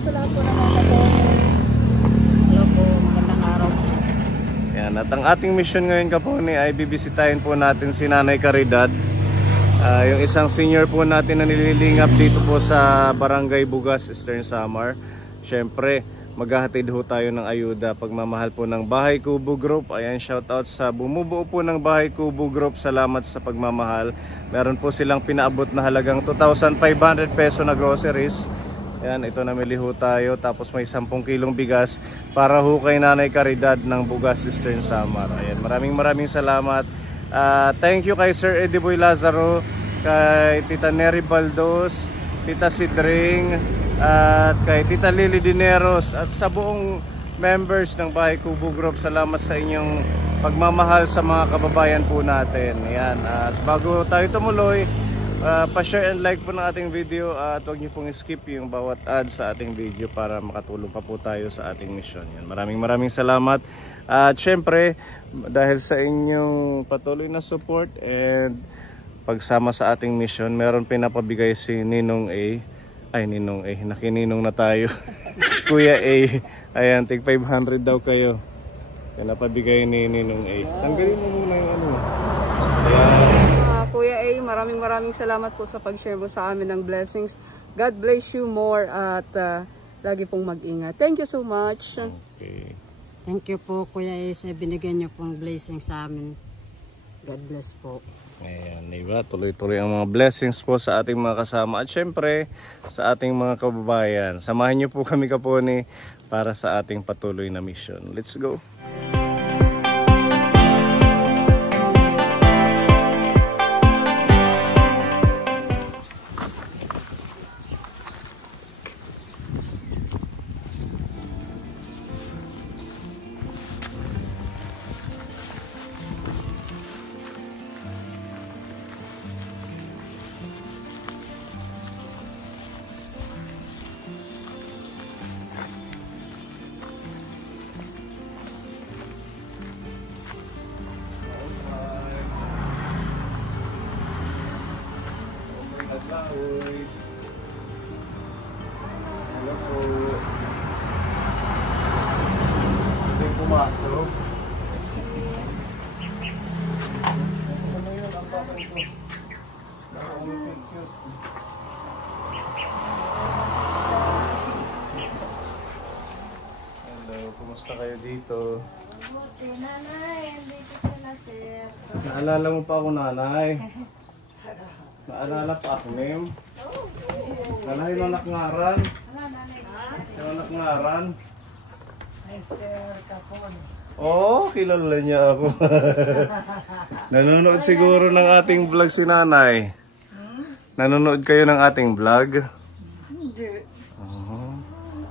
sa lahat po ng mga kapone. Hello po, magandang araw. Yan, at ang ating mission ngayon kapone ay bibisitahin po natin si Nanay Caridad. Yung isang senior po natin na nililingap dito po sa Barangay Bugas, Eastern Samar. Siyempre, maghahatid ho tayo ng ayuda, pagmamahal po ng Bahay Kubo Group. Ayan, shoutout sa bumubuo po ng Bahay Kubo Group. Salamat sa pagmamahal. Meron po silang pinaabot na halagang 2,500 peso na groceries. Ayan, ito namili ho tayo. Tapos may 10 kilong bigas para ho kay Nanay Caridad ng Bugas, Eastern Samar. Ayan, maraming salamat. Thank you kay Sir Eddie Boy Lazaro, kay Tita Neri Baldos, Tita Sidring, at kay Tita Lily Dineros, at sa buong members ng Bahay Kubo Group. Salamat sa inyong pagmamahal sa mga kababayan po natin. Ayan, at bago tayo tumuloy, pa-share and like po ng ating video, at huwag niyo pong skip yung bawat ad sa ating video para makatulong pa po tayo sa ating mission. Yan. Maraming salamat. At syempre, dahil sa inyong patuloy na support and pagsama sa ating mission, meron pinapabigay si Ninong A. Ay, Ninong A, nakininong na tayo. Kuya A, ayan, tig 500 daw kayo. Pinapabigay ni Ninong A. Tanggalin mo muna yung ano. Ayan. Kuya A, maraming salamat po sa pag-share mo sa amin ng blessings. God bless you more at lagi pong mag-ingat. Thank you so much. Okay. Thank you po Kuya A sa binigyan niyo pong blessing sa amin. God bless po. Ayan, diba? Tuloy-tuloy ang mga blessings po sa ating mga kasama. At syempre, sa ating mga kababayan. Samahan niyo po kami kapone para sa ating patuloy na mission. Let's go! Hello po. Ito yung pumasok. Ano yun? Ang bakal ko. Hello, kumusta kayo dito? Buti, nanay, dito sila sir. Naalala mo pa ako, nanay? Naalala pa ako, Mem? Nalahin mo nakngaran? Yung nakngaran? Ay, sir, kapon. Oo, kilala niya ako. Nanonood siguro ng ating vlog si nanay. Nanonood kayo ng ating vlog? Hindi.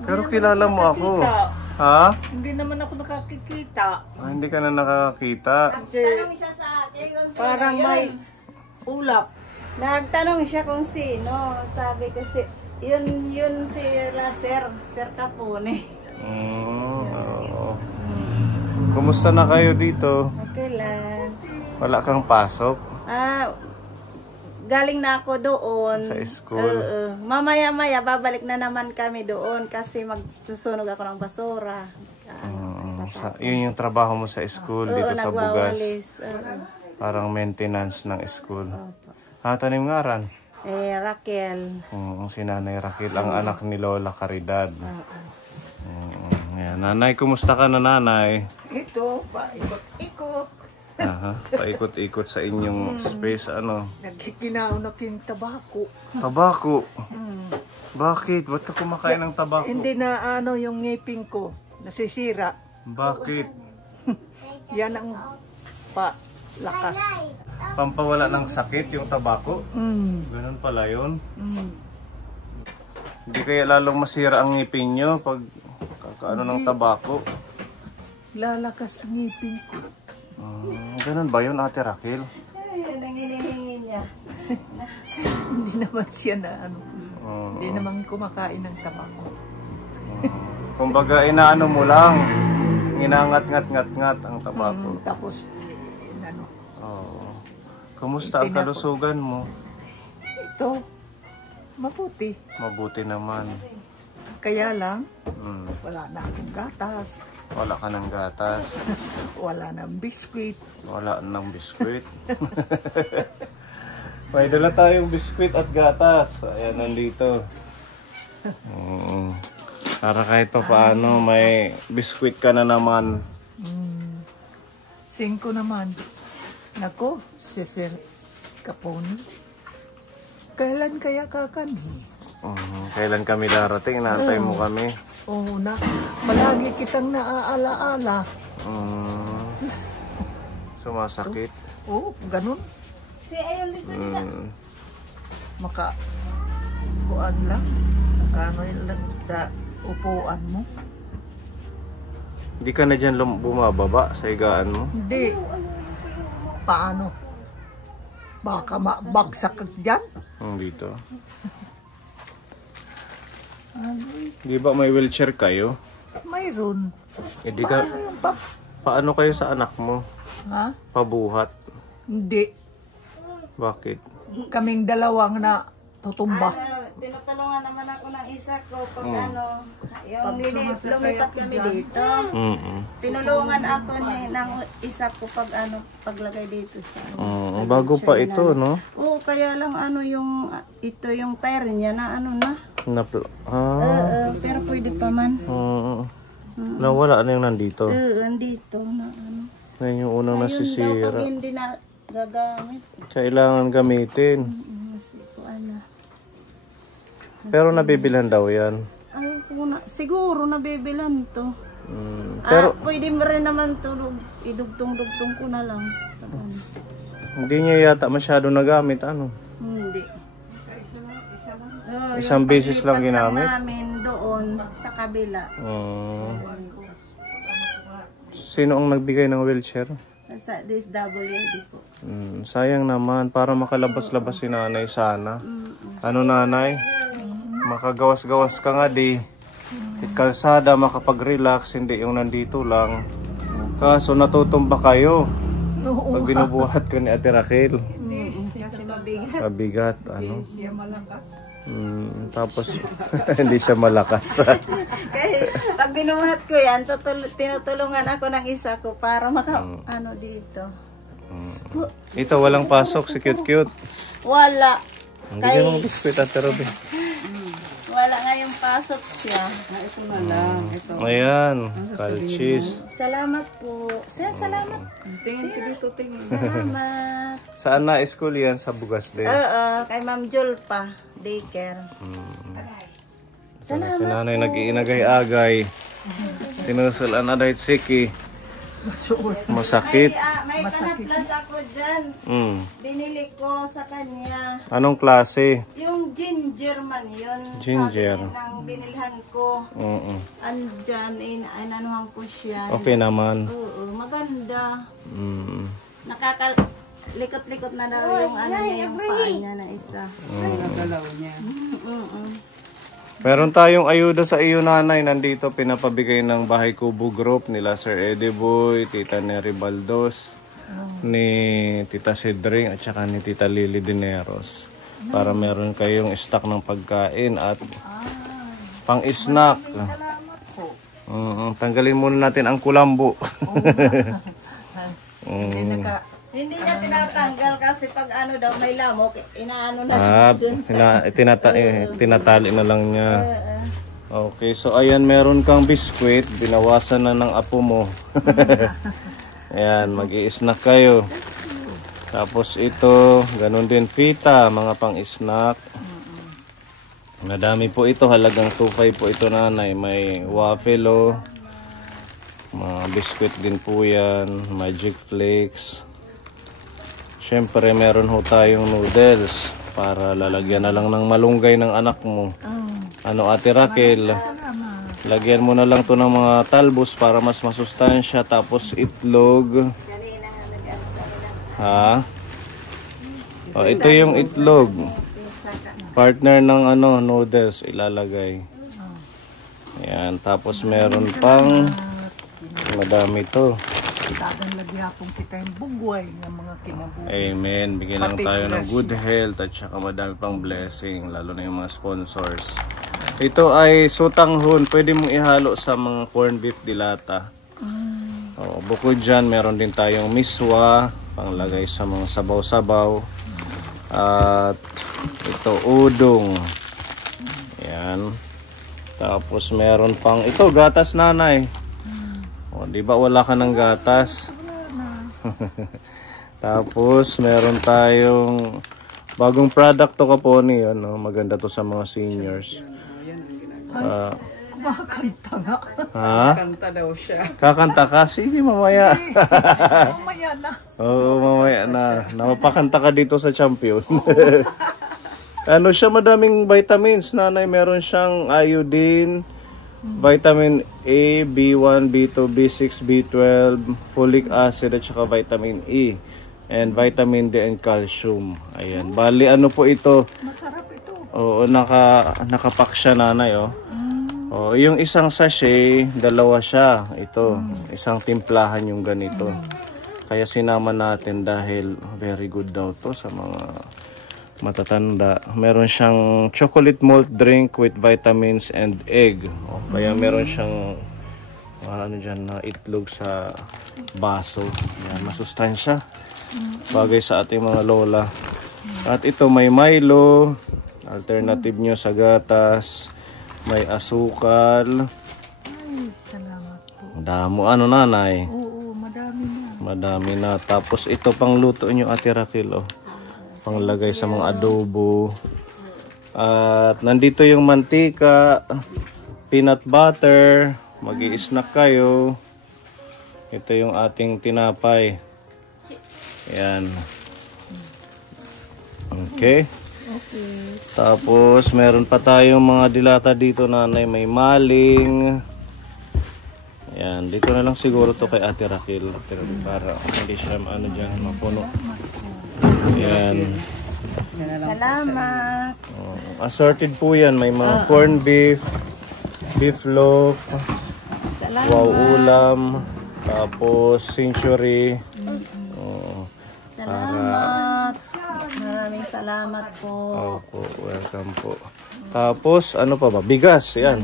Pero kilala mo ako. Ha? Hindi naman ako nakakikita. Hindi ka na nakakita. Nagtanong siya sa akin kung sino parang may ulap. Nagtanong siya kung sino. Sabi ko yun si Sir Capone. Oo. Kumusta na kayo dito? Okay lang. Wala kang pasok? Galing na ako doon. Sa school? Mamaya-maya babalik na naman kami doon kasi magsusunog ako ng basura. Yun yung trabaho mo sa school dito sa Bugas? Parang maintenance ng school. Tanim ngaran? Raquel. Si Nanay Raquel, ang anak ni Lola Caridad. Nanay, kumusta ka na, nanay? Ito, paikot-ikot. Paikot-ikot sa inyong space, ano? Nagkikinaon na yung tabako. Tabako? Bakit? Ba't ka kumakain ng tabako? Hindi na yung ngipin ko, nasisira. Bakit? Yan ang lakas. Pampawala ng sakit yung tabako? Ganun pala yun? Hindi kaya lalong masira ang ngipin nyo pag kakaano ng tabako? Lalakas ang ngipin ko. Ganun ba yun, Ate Raquel? Ay, yan ang hinihingi niya. Hindi naman siya na hindi naman kumakain ng tabako. Kumbaga, inaano mo lang, inangat-ngat-ngat-ngat ang tabako. Tapos, Kumusta ang kalusugan mo? Ito, mabuti. Mabuti naman. Kaya lang, wala na akong gatas. Wala ka ng gatas. Wala nang biskwit. Wala ng biskwit. May dala tayong biskwit at gatas. Ayan, nandito. Para kahit pa paano, may biskwit ka na naman. 5 naman. Nako, si Sir Capone. Kailan kaya kakani? Kailan kami darating? Inaantay mo kami. Oo na. Malagi kitang naaala-ala. Sumasakit. Oo, ganun. Si ayun lisa nila. Buwan lang. Kano lang sa upuan mo. Hindi ka na dyan bumababa sa higaan mo? Hindi. Paano? Baka mabagsak ka dyan. Dito. Di ba may wheelchair kayo? Mayroon. Hindi ka... Paano kayo sa anak mo? Ha? Pabuhat? Hindi. Bakit? Kaming dalawang na tutumba. Tinutulungan naman ako ng isa ko pag yung lumipat kami dito. Tinulungan ako ng isa ko pag paglagay dito sa bago pa ito, no? Oo, kaya lang ito yung tire niya na pero pwede pa man. Nawala na yung nandito. Nandito na Ngayon yung unang nasisira. Pag hindi na gagamit. Kailangan gamitin. Pero nabibilhan daw yan. Siguro nabibilhan to. Pero pwede mo rin naman to idugtong-dugtong ko na lang. hindi niya yata masyado nagamit, ano? Hindi. Isang beses lang ginamit? Namin doon sa kabila. Sino ang nagbigay ng wheelchair? Sa DSWD po. Sayang naman, para makalabas-labas si nanay sana. Ano nanay? Makagawas-gawas ka nga di. Kalsada, makapag-relax, hindi yung nandito lang. Kaso natutumba kayo. Pag binubuhat ka ni Ate Raquel. Kasi mabigat. Mabigat, ano? Hindi siya malakas. Tapos, hindi siya malakas. Kaya pag binuhat ko yan, tinutulungan ako ng isa ko para dito. Ito, walang pasok, si cute-cute. Wala. Hindi ka mong biskuit, Ate Robin. Wala nga yung pasok siya. Ito na lang. Ito. Ayan, kalchis. Salamat po. Salamat. Tingin ko dito, tingin. Salamat. Saan na school yan? Sa Bugas din. Kay Ma'am Jul pa. Daycare. Si nanay nag-iinagay-agay. Sinusulan na dahil siki. Masakit. May plus ako dyan. Binili ko sa kanya. Anong klase? Yung ginger man yun. Ginger. Sabi nang binilhan ko. Andyan, inanuhan ko siya. Okay naman. Oo, maganda. Likot-likot na daw yung yung paa niya na isa. Nagalaw niya. Meron tayong ayuda sa iyo nanay. Nandito pinapabigay ng Bahay Kubo Group nila Sir Eddie Boy, Tita Neri Baldos, ni Tita Cedring at saka ni Tita Lily Dineros. Para meron kayong stock ng pagkain at pang-snack. Tanggalin muna natin ang kulambo. Hindi niya tinatanggal kasi pag daw may lamok, inaano na dun sa... tinatali na lang niya. Okay, so ayan, meron kang biskwit. Binawasan na ng apo mo. Ayan, mag-i-snack kayo. Tapos ito, ganun din pita, mga pang-snack. Madami po ito, halagang 2.5 po ito nanay. May waffle, mga biskwit din po yan, Magic Flakes. Siyempre, meron ho tayong noodles para lalagyan na lang ng malunggay ng anak mo. Ano, Ate Raquel? Lagyan mo na lang to ng mga talbos para mas masustansya. Tapos itlog. Ha? Ito yung itlog. Partner ng noodles ilalagay. Ayan. Tapos meron pang madami to. Dagan lagi akong kita yung bugway ng mga kinabuhi. Amen. Bigyan lang tayo ng good health at saka madami pang blessing, lalo na yung mga sponsors. Ito ay sutanghon. Pwede mong ihalo sa mga corned beef dilata. Bukod dyan, meron din tayong miswa, panglagay sa mga sabaw-sabaw. At ito, udong. Yan. Tapos meron pang, ito, gatas nanay. Di ba wala ka ng gatas? Tapos meron tayong bagong product to Kaponi. Maganda to sa mga seniors. Kakanta nga. Ha? Kanta daw siya. Kakanta ka? Sige, mamaya. Mamaya na. Oo, mamaya na. Napakanta ka dito sa Champion. Ano siya, madaming vitamins, nanay. Meron siyang iodine, vitamin A, B1, B2, B6, B12, folic acid at saka vitamin E. And vitamin D and calcium. Ayan. Bali, ano po ito? Masarap ito. Oo, nakapack siya, nanay, oh. Oh, yung isang sachet, dalawa siya. Ito, isang timplahan yung ganito. Kaya sinama natin dahil very good daw to sa mga matatanda. Meron siyang chocolate malt drink with vitamins and egg. Oh, kaya meron siyang ano dyan, na itlog sa baso. Yan, masustansya. Bagay sa ating mga lola. At ito may Milo, alternative nyo sa gatas. May asukal. Ay, salamat po. Damo ano nanay? Oo, madami na. Madami na. Tapos ito pang luto nyo Ate Raquel, oh. Panglagay sa mga adobo. At nandito yung mantika, peanut butter, mag-i-snack kayo. Ito yung ating tinapay. Ayan. Okay. Tapos meron pa tayong mga dilata dito, nanay. May maling. Ayan, dito na lang siguro to kay Ate Raquel para hindi siya ano dyan mapuno. Ayan. Salamat. Assorted po yan. May mga corned beef, beef loaf, Salamat. wow ulam, tapos century. Salamat. Maraming salamat po. Opo, welcome po. Tapos, ano pa ba? Bigas, yan.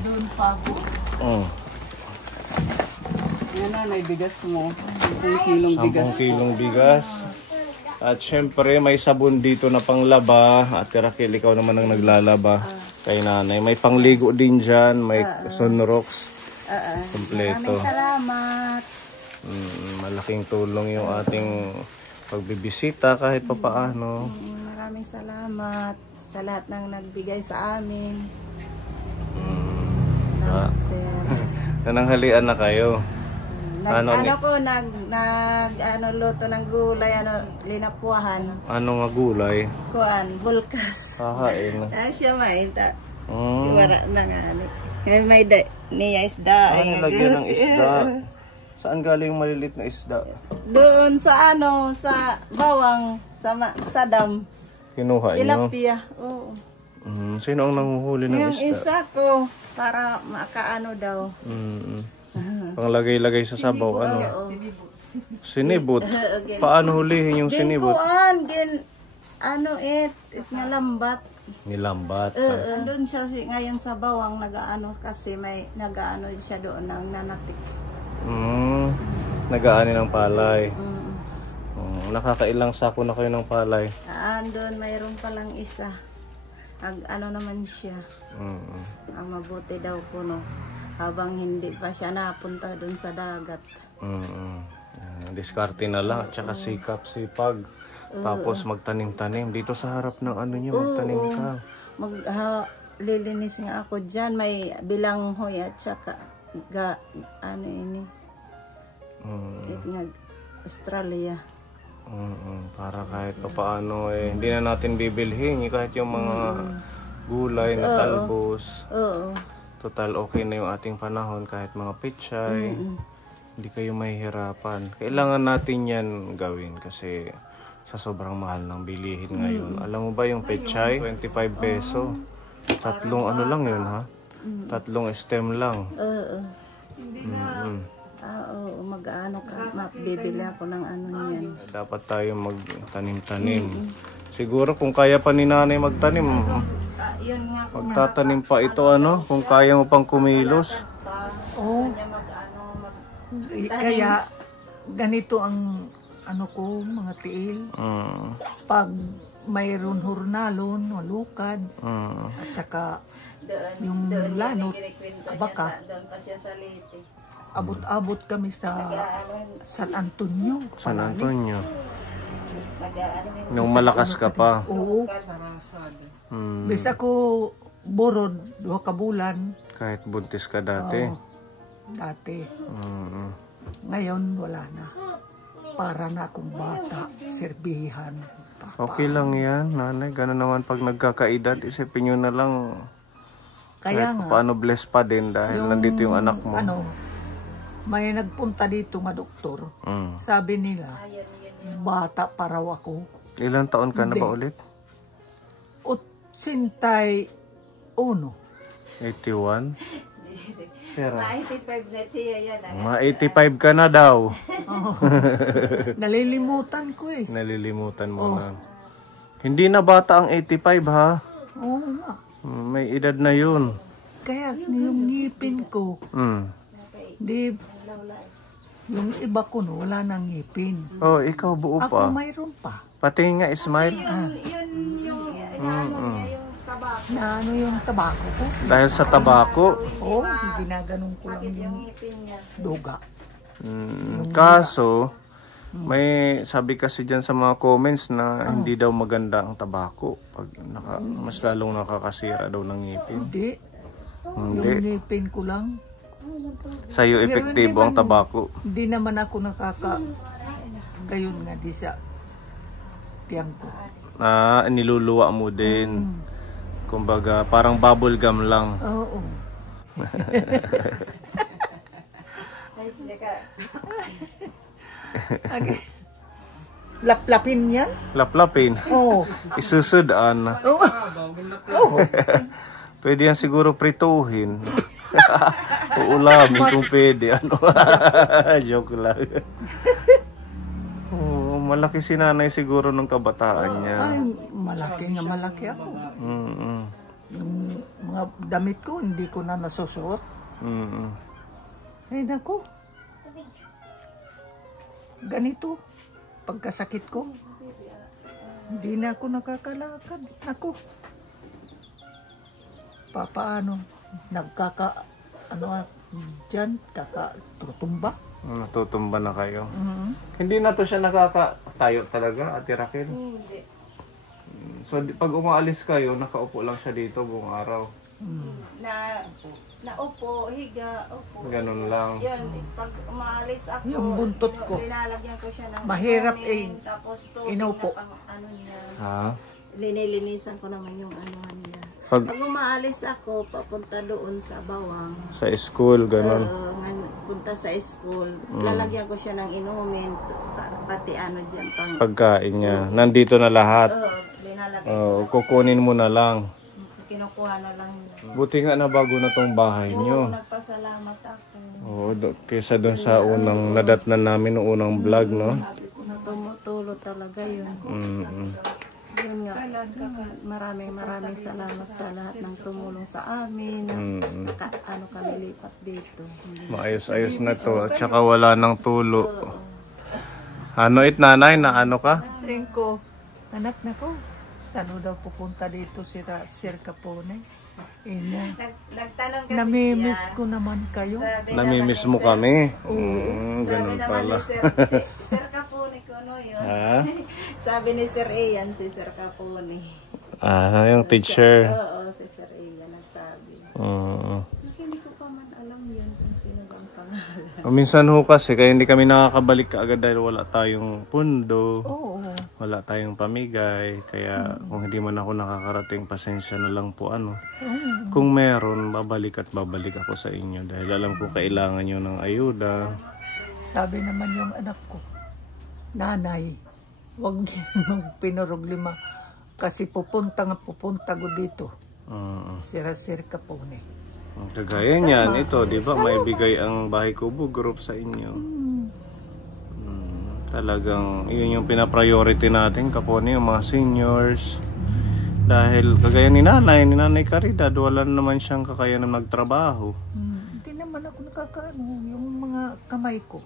Yan nanay, bigas mo. 10 kilong bigas. 10 kilong bigas. At syempre, may sabon dito na panglaba. Ate Raquel, ikaw naman ang naglalaba kay nanay. May pangligo din dyan. May sunrocks. Kompleto. Maraming salamat. Malaking tulong yung ating pagbibisita kahit papaano. Maraming salamat sa lahat ng nagbigay sa amin. Salamat, sir. Nananghalian na kayo. Luto ng gulay, linapuahan. Ano nga gulay? Kuan, bulkas. Hahain. Siya mainta. Wala na nga. May niya isda. Nilagyan ng isda. Saan galing yung malilit na isda? Doon sa sa bawang, sa dam. Kinuha nyo? Tilapia. Oo. Sino ang nanguhuli ng Yung isda? isa ko, para makaano daw. Panglagay-lagay sa sabaw, ano? Sinibot. Paano hulihin yung sinibot? Kuan, it's nalambat. Nilambat. Doon siya ngayon sa bawang, kasi may nag-ano siya doon ng nanatik. Nag-aani ng palay. Nakakailang sako na kayo ng palay? Doon mayroon palang isa. Naman siya. Ang mabuti daw po, no? Habang hindi pa siya napunta doon sa dagat. Diskarte na lang at saka sikap, sipag. Tapos magtanim-tanim. Dito sa harap ng ano nyo, magtanim ka. Lilinis nga ako dyan. May bilanghoy at saka Australia. Para kahit pa paano hindi na natin bibilhin kahit yung mga gulay na talbos. Total okay na yung ating panahon kahit mga pechay. Hindi kayo mahihirapan. Kailangan natin yan gawin kasi sa sobrang mahal ng bilihin ngayon. Alam mo ba yung pechay? 25 peso. Tatlong ano lang yun, ha? Tatlong stem lang. Mag-ano ka, bibili ako ng ano niyan. Dapat tayo magtanim-tanim. Siguro kung kaya pa ni nanay magtanim, yun nga po. Magtatanim pa ito ano, kung kaya mo pang kumilos. Oo. Kanya mag-ano, Kaya ganito ang ano ko, mga tiil. Pag mayroon hurnalon, walukad, at saka yung lanot, baka, doon pa siya sa Leyte. abot-abot kami sa San Antonio. San Antonio. Mag-ano, Nung malakas ka pa. Oo. Bisa ko borod, 2 ka bulan. Kahit buntis ka dati. Oo, dati. Ngayon, wala na. Para na akong bata, serbihan. Okay lang yan, nanay. Gano'n naman pag nagkakaedad, isipin nyo na lang. Kaya Kahit nga, paano blessed pa din dahil nandito yung anak mo. Ano, may nagpunta dito nga doktor. Sabi nila, bata pa raw ako. Ilang taon ka na ba ulit? 81. 81? Pero, 85 na tiya yan. mga 85 ka na daw. Nalilimutan ko eh. Nalilimutan mo na. Hindi na bata ang 85 ha. Oo nga. May edad na yun. Kaya yung ngipin ko, di, yung iba ko no, wala nang ngipin. Oh, ikaw buo Ako pa. mayroon pa. Pati nga smile. Yun yung inaano niya, yung tabako. Na ano yung tabako ko. Dahil sa tabako. Oo, ginaganon ko lang Sakit yung yung ngipin niya. duga. Kaso, may sabi kasi dyan sa mga comments na hindi daw maganda ang tabako. Pag mas lalong nakakasira daw ng ngipin. Hindi. Yung Hindi. ngipin ko lang. Sa'yo epektibo ang tabako. Hindi naman ako gayon nga di sa tiyang ko. Niluluwa mo din. Kumbaga, parang bubble gum lang. Oo. Ay, siya ka. Okay. Laplapin yan? Laplapin. Oo. Isusudaan. Oo. Pwede yan siguro prituhin. Uulamin kung pwede. Ano? Joke lang. Oh, malaki si nanay siguro ng kabataan niya. Ay, malaki ako. Yung mga damit ko, hindi ko na nasusuot. Ay, naku. Ganito. Pagkasakit ko, hindi na ako nakakalakad. Naku. Papaano? Dyan, kakatutumba. Natutumba na kayo. Hindi na to siya nakakatayo talaga, Ate Raquel? Hindi. So, pag umaalis kayo, nakaupo lang siya dito buong araw. Naupo, higa, upo. Ganun lang. Yun, pag umaalis ako, Yung buntot ko. linalagyan ko siya ng Mahirap vitamin, tapos tubig inupo. na pang ano niya. Ha? Linilinisan ko naman yung anuhan niya. Pag Pag umaalis ako, papunta doon sa Bawang. sa school, ganun. Punta sa school, lalagyan ko siya ng inumin, pati ano dyan, pang Pagkain niya. Nandito na lahat. linalagyan. Kukunin mo na lang. Kinukuha na lang. Buti nga na bago na tong bahay niyo. Nagpasalamat ako. Oo, kaysa doon sa unang nadatnan namin ng unang vlog, no? Tumutulo talaga yun. Yun nga. Maraming salamat sa lahat ng tumulong sa amin. Ano kami lipat dito. Maayos-ayos na to. At saka wala nang tulo. Ano nanay, na ano ka? Singko, anak na ko. Saan daw pupunta dito si Sir Capone? Nagtanong kasi Namimiss siya. ko naman kayo. Namimiss mo kami. Sabi Ganun naman pala. ni Sir Capone ko no yun. Ha? Sabi ni Sir Ian, si Sir Capone. Yung teacher. Oo, si Sir Ian nagsabi. Hindi ko pa man alam yun kung sino bang pangalan. Minsan ho kasi, kaya hindi kami nakakabalik kaagad dahil wala tayong pundo. Oo. Wala tayong pamigay. Kaya kung hindi man ako nakakarating, pasensya na lang po ano. Kung meron, babalik at babalik ako sa inyo. Dahil alam ko kailangan nyo ng ayuda. Sabi naman yung anak ko, nanay, huwag magpinurog 5 kasi pupunta ko dito. Sir Capone. Kagaya niyan, ito, di ba, may bigay ang Bahay Kubo Group sa inyo. Talagang, yun yung pinapriority natin, Capone, yung mga seniors. Dahil kagaya ni Nanay Caridad, wala naman siyang kakayanan magtrabaho. Hindi naman ako nakakaano, yung mga kamay ko.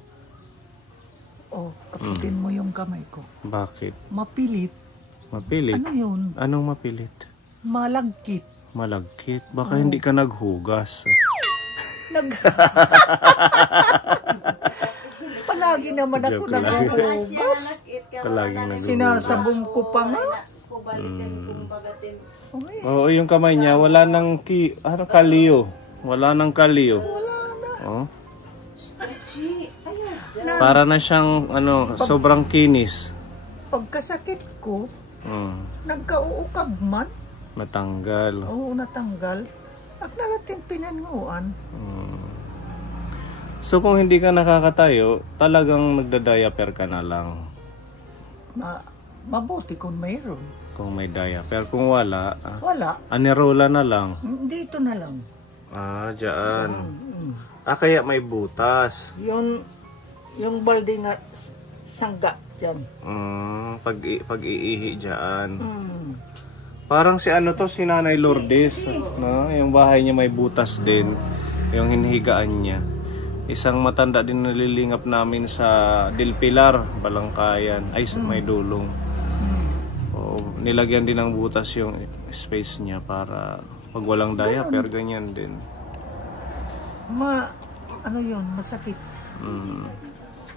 Oh, kapitin mo yung kamay ko. Bakit? Mapilit. Mapilit? Ano yun? Anong mapilit? Malagkit. Malagkit? Baka hindi ka naghugas. Palagi naman ako Joke lang. naghuhugas. Palagi naghuhugas. Sinasabong ko pa nga. Oo, yung kamay niya, wala nang kaliyo. Wala nang kaliyo. Oh. Para na siyang sobrang kinis. Pagkasakit ko, nagkauukab man. Natanggal. Oo, natanggal. At nalating pinanguan. So kung hindi ka nakakatayo, talagang nagda-diaper ka na lang. Mabuti kung mayroon. Kung may diaper. Kung wala, Wala. anirola na lang. Dito na lang. Dyan. Kaya may butas. Yung balde nga sangga dyan. Pag iihi dyan. Parang si si Nanay Lourdes. No? Yung bahay niya may butas din. Yung hinihigaan niya. Isang matanda din nalilingap namin sa Del Pilar, Balangkayan. Ay, may dulong. Nilagyan din ng butas yung space niya para pag walang diaper, ganyan din. Masakit.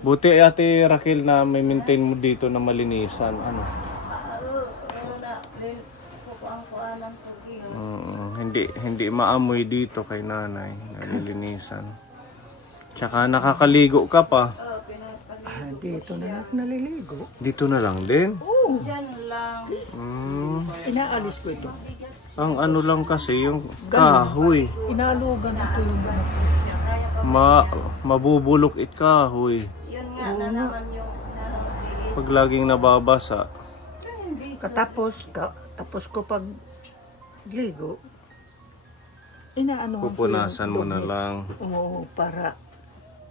Buti Ate Raquel na may maintain mo dito na malinisan. Hindi maamoy dito kay Nanay, nalilinisan. Tsaka nakakaligo ka pa. Dito na lang naliligo. Dito na lang din? Oo. Diyan lang. Inaalis ko ito. Ang lang kasi yung kahoy. Inalugan ito yung mabubulok it kahoy. Yun nga na naman yung Pag laging nababasa. Tapos ko pag ligo, inaano Pupunasan mo na lang. Oo, para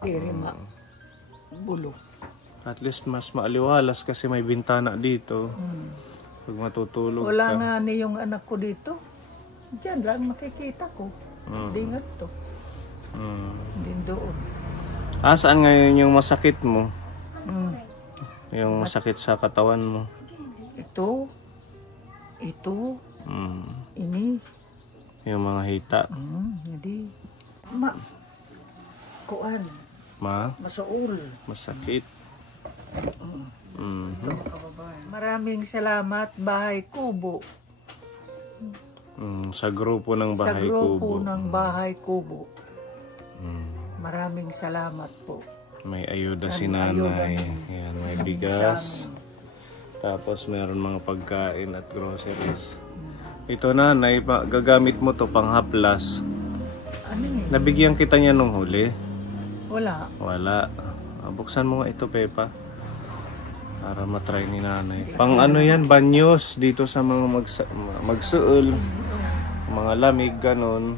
dirima bulok. At least mas maaliwalas kasi may bintana dito. Pag matutulog Wala ka. nga ni yung anak ko dito. Diyan lang makikita ko. Hindi nga to. Hindi doon. Saan ngayon yung masakit mo? Yung masakit sa katawan mo? Ito, ini. Yung mga hita? Hindi. Kuan. Masuol. Masakit. Maraming salamat, Bahay Kubo. Sa grupo ng Bahay Kubo. Sa grupo ng Bahay Kubo. Maraming salamat po. May ayuda si Nanay. Yan, may bigas. Tapos meron mga pagkain at groceries. Ito Nanay, gagamit mo to pang haplas. Ano yun? Nabigyan kita niya nung huli? Wala. Buksan mo nga ito, Pepa. Para matry ni Nanay. Pang yan, banyos dito sa mga magsuol. Mga lamig, ganon.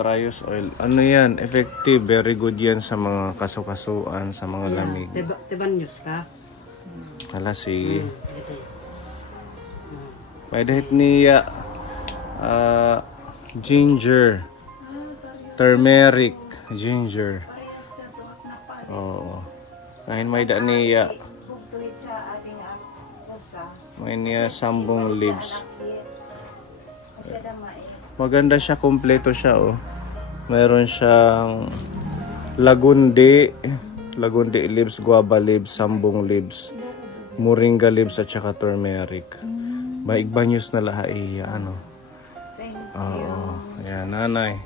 Trios oil. Yan, effective. Very good yan sa mga kasukasuan, sa mga lamig. Tibanyos ka? Sige. May dahit niya ginger, turmeric, ginger. Kain may da niya. May niya sambong leaves. Maganda siya, kompleto siya Meron siyang lagundi leaves, guava leaves, sambong leaves, moringa leaves at saka turmeric. Maigbanyos na lahat Thank you. Ayan, Nanay.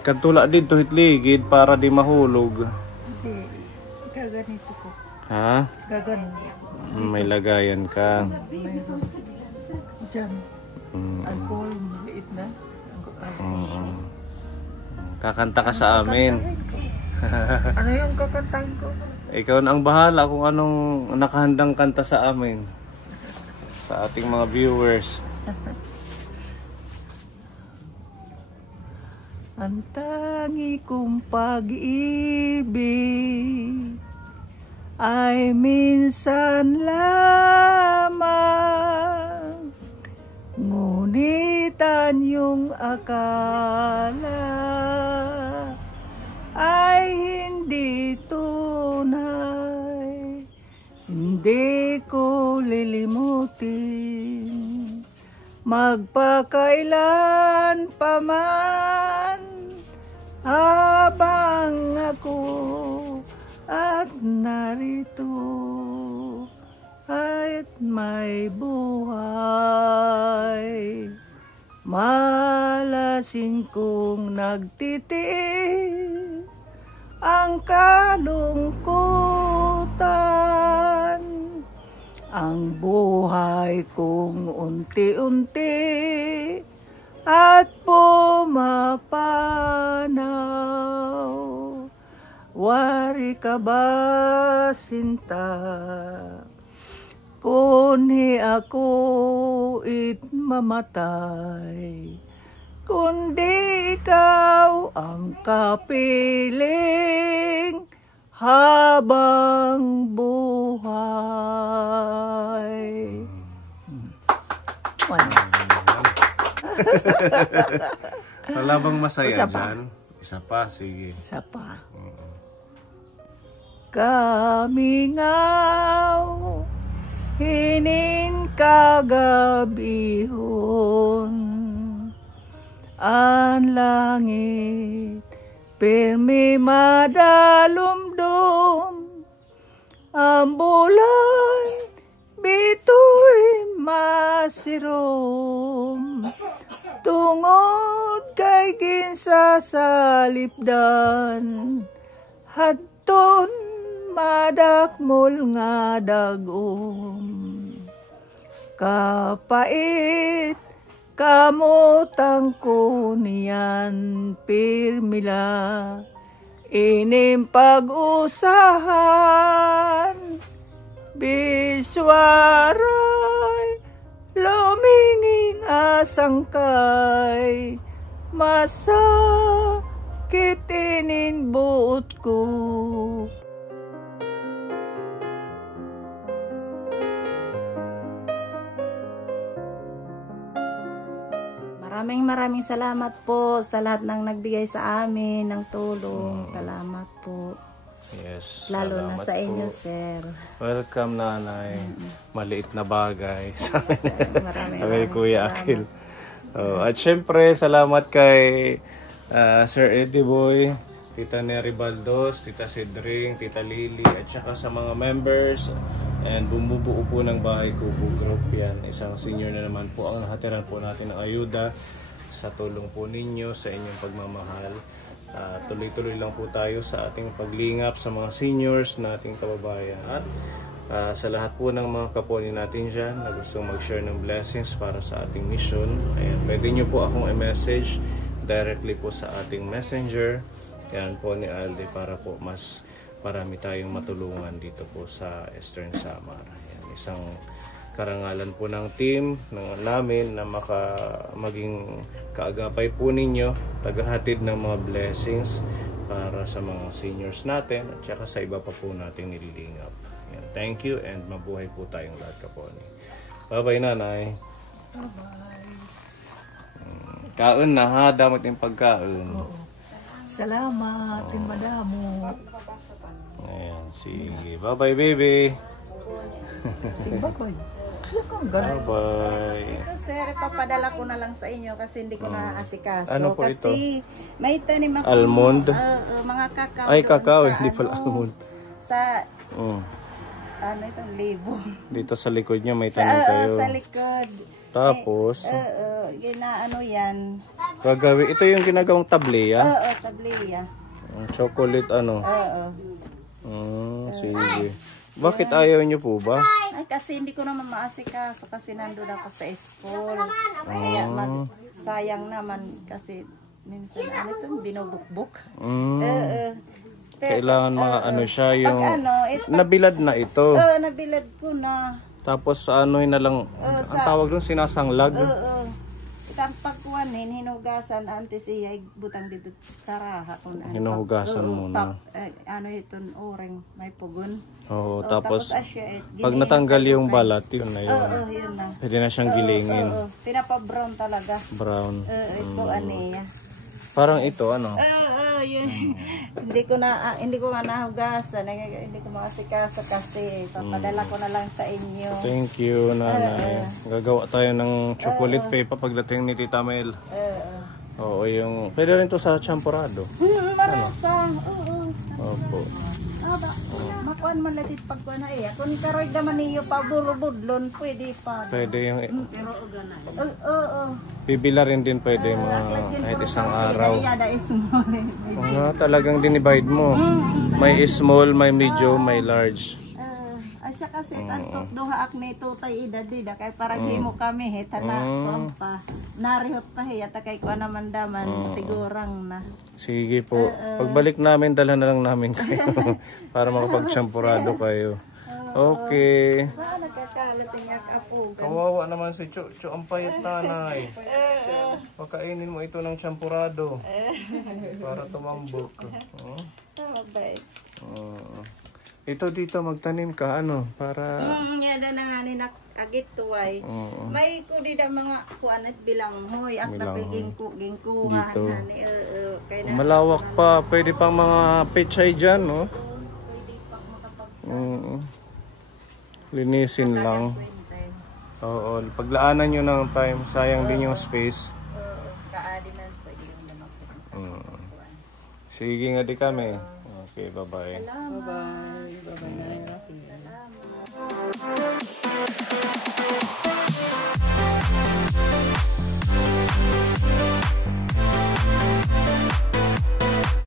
Katula dito hitligid para di mahulog. Hindi. Gaganito ko. Ha? Gaganito. May lagayan ka. Mayroon. Diyan. Alcohol, maliit na. Kakanta ka sa amin. Ano yung kakantahin ko? Ikaw na ang bahala kung anong nakahandang kanta sa amin. Sa ating mga viewers. Ang tangi kong pag-ibig ay minsan lamang iyong akala ay hindi tunay, hindi ko lilimutin magpakailan pa man habang ako at narito at may buhay. Malasin kong nagtitiis ang kalungkutan, ang buhay kong unti-unti at pumapanaw. Wari ka ba, sinta, kundi ako it mamatay, kundi ikaw ang kapiling habang buhay. Wala bang masaya dyan? Isa pa, sige. Isa pa. Kamingaw hinin kagabihon, ang langit pirmi madalumdum, ang bulan bito'y masirom, tungod kay kinsa sa lipdan, hadton madakmol nga dagom. Kapait kamutang ko niyan pirmila, inim pag-usahan, biswaray lumingin asangkay, masakit inin buot ko. Maraming salamat po sa lahat ng nagbigay sa amin ng tulong. Salamat po. Yes. Lalo na sa inyo, po, sir. Welcome, nanay. Maliit na bagay sa amin. Maraming Kuya Akil. At syempre, salamat kay Sir Eddie Boy, Tita Neri Baldos, Tita Cedring, Tita Lily, at saka sa mga members and bumubuo po ng Bahay Kubo Group. Yan, isang senior na naman po ang nahatiran po natin ng ayuda sa tulong po ninyo, sa inyong pagmamahal. Tuloy-tuloy lang po tayo sa ating paglingap sa mga seniors na ating kababayan. At sa lahat po ng mga kaponi natin dyan na gustong mag-share ng blessings para sa ating mission, ayan, pwede nyo po akong i-message directly po sa ating messenger. Yan po ni Aldi para po mas marami tayong matulungan dito po sa Eastern Samar. Yan, isang karangalan po ng team namin na maging kaagapay po ninyo, tagahatid ng mga blessings para sa mga seniors natin at saka sa iba pa po nating nililingap. Yan, thank you and mabuhay po tayong lahat, kaponi. Bye-bye, nanay. Bye-bye. Kaon na ha, damot yung pagkaon. Oo. Salamat, madamo. Ayan, sige. Bye-bye, baby. Sige, bye-bye. Bye-bye. Ito, sir, ipapadala ko na lang sa inyo kasi hindi ko na asikaso. Ano po ito? Kasi may tanim ako. Almond? Mga kakao. Ay, doon kakao, sa, hindi pala almond. Sa, itong libo. Dito sa likod niya may tanim kayo. Sa likod. Tapos, Ginaano yan. gagawin. Ito yung ginagawang tableya. Oo, tableya. Chocolate ano. Oo. Sige. Bakit ayaw niyo po ba? Ay, kasi hindi ko naman maasikaso kasi nandun ako sa school. Kaya sayang naman kasi minsan binubukbuk. Kailangan mga ano siya yung ito, nabilad na ito. nabilad ko na. Tapos ano na lang ang tawag doon, sinasanglag. Itang pagkuhanin, nahugasan antes iya butang dito taraha kun ano. Hinuhugasan muna. Ano iton oring may pugon. Oo, tapos asya, pag natanggal yung balat, yun na yun. Oo, yun na. Pwede na siyang gilingin. Oo, pinapa-brown talaga. Brown. Ito aniya. Parang ito, ano? Yun. hindi ko nga nahugasan. Hindi ko makasikaso kasi papadala ko na lang sa inyo. Thank you, nanay. Gagawa tayo ng chocolate paper pagdating ni Tita Mel. Oo, yung... Pwede rin to sa champorado. Marasa. Oo. Opo. Makuan man latit pagkuan na iya. Kung karoy naman niyo pa burubudlon, pwede pa. Pwede yung... Pero ganay. Oo. Bibila rin din pwede mo kahit isang araw. Yada is small. Talagang dinivide mo. May small, may medium, may large. Asya kasi tantot duha akne tutay idadida kay parang himo kami hetana pa. Narihot pa hiya ta kay kuan naman daman tigurang na. Sige po. Pagbalik namin dalhan na lang namin kayo para makapagchampurado kayo. Okay. Nagkakalat niya apo. Kawawa naman si Chu. Chu, ang payat nanay. Pakainin mo ito ng champurado para tumambok. Ito dito magtanim ka ano para yada na nga ni agit tuway. May ko di da mga kuan at bilang hoy ak napiging kuha dito. ni Malawak pa, pwede pang mga pechay diyan, no? pwede pag makapag Linisin lang. Oo, paglaanan nyo ng time, sayang din yung space. kaadi man pwede yung naman. Sige nga di kami. Okay, bye-bye. Bye-bye.